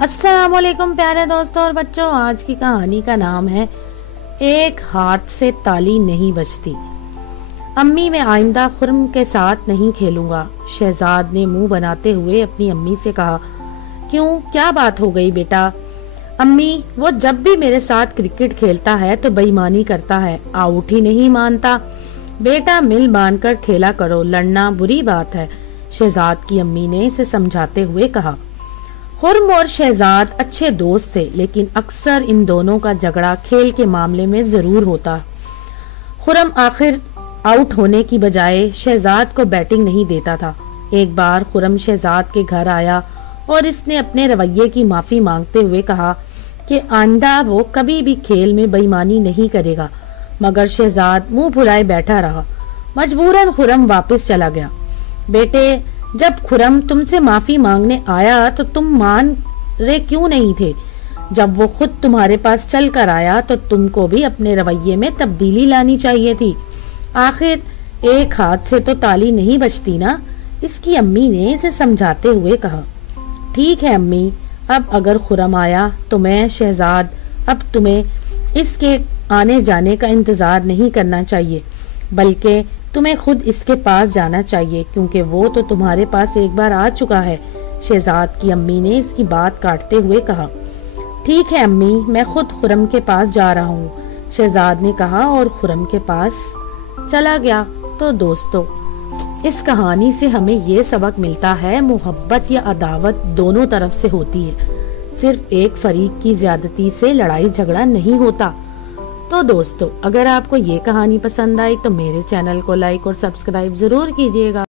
السلام علیکم پیارے دوستوں اور بچوں، آج کی کہانی کا نام ہے ایک ہاتھ سے تالی نہیں بجتی۔ امی، میں آئندہ خرم کے ساتھ نہیں کھیلوں گا۔ شہزاد نے منہ بناتے ہوئے اپنی امی سے کہا۔ کیوں، کیا بات ہو گئی بیٹا؟ امی، وہ جب بھی میرے ساتھ کرکٹ کھیلتا ہے تو بے ایمانی کرتا ہے، آؤٹ ہی نہیں مانتا۔ بیٹا، مل باندھ کر کھیلا کرو، لڑنا بری بات ہے، شہزاد کی امی نے اسے سمجھاتے ہوئے کہا۔ خرم اور شہزاد اچھے دوست تھے، لیکن اکثر ان دونوں کا جھگڑا کھیل کے معاملے میں ضرور ہوتا۔ خرم آخر آؤٹ ہونے کی بجائے شہزاد کو بیٹنگ نہیں دیتا تھا۔ ایک بار خرم شہزاد کے گھر آیا اور اس نے اپنے رویے کی معافی مانگتے ہوئے کہا کہ آئندہ وہ کبھی بھی کھیل میں بے ایمانی نہیں کرے گا، مگر شہزاد منہ پھلائے بیٹھا رہا۔ مجبوراً خرم واپس چلا گیا۔ بیٹے، جب خرم تم سے معافی مانگنے آیا تو تم مان رہے کیوں نہیں تھے؟ جب وہ خود تمہارے پاس چل کر آیا تو تم کو بھی اپنے رویے میں تبدیلی لانی چاہیے تھی۔ آخر ایک ہاتھ سے تو تالی نہیں بجتی نا، اس کی امی نے اسے سمجھاتے ہوئے کہا۔ ٹھیک ہے امی، اب اگر خرم آیا تو میں شہزاد، اب تمہیں اس کے آنے جانے کا انتظار نہیں کرنا چاہیے، بلکہ تمہیں خود اس کے پاس جانا چاہیے، کیونکہ وہ تو تمہارے پاس ایک بار آ چکا ہے، شہزاد کی امی نے اس کی بات کاٹتے ہوئے کہا۔ ٹھیک ہے امی، میں خود خرم کے پاس جا رہا ہوں، شہزاد نے کہا اور خرم کے پاس چلا گیا۔ تو دوستو، اس کہانی سے ہمیں یہ سبق ملتا ہے، محبت یا عداوت دونوں طرف سے ہوتی ہے، صرف ایک فریق کی زیادتی سے لڑائی جھگڑا نہیں ہوتا۔ تو دوستو، اگر آپ کو یہ کہانی پسند آئی تو میرے چینل کو لائک اور سبسکرائب ضرور کیجیے گا۔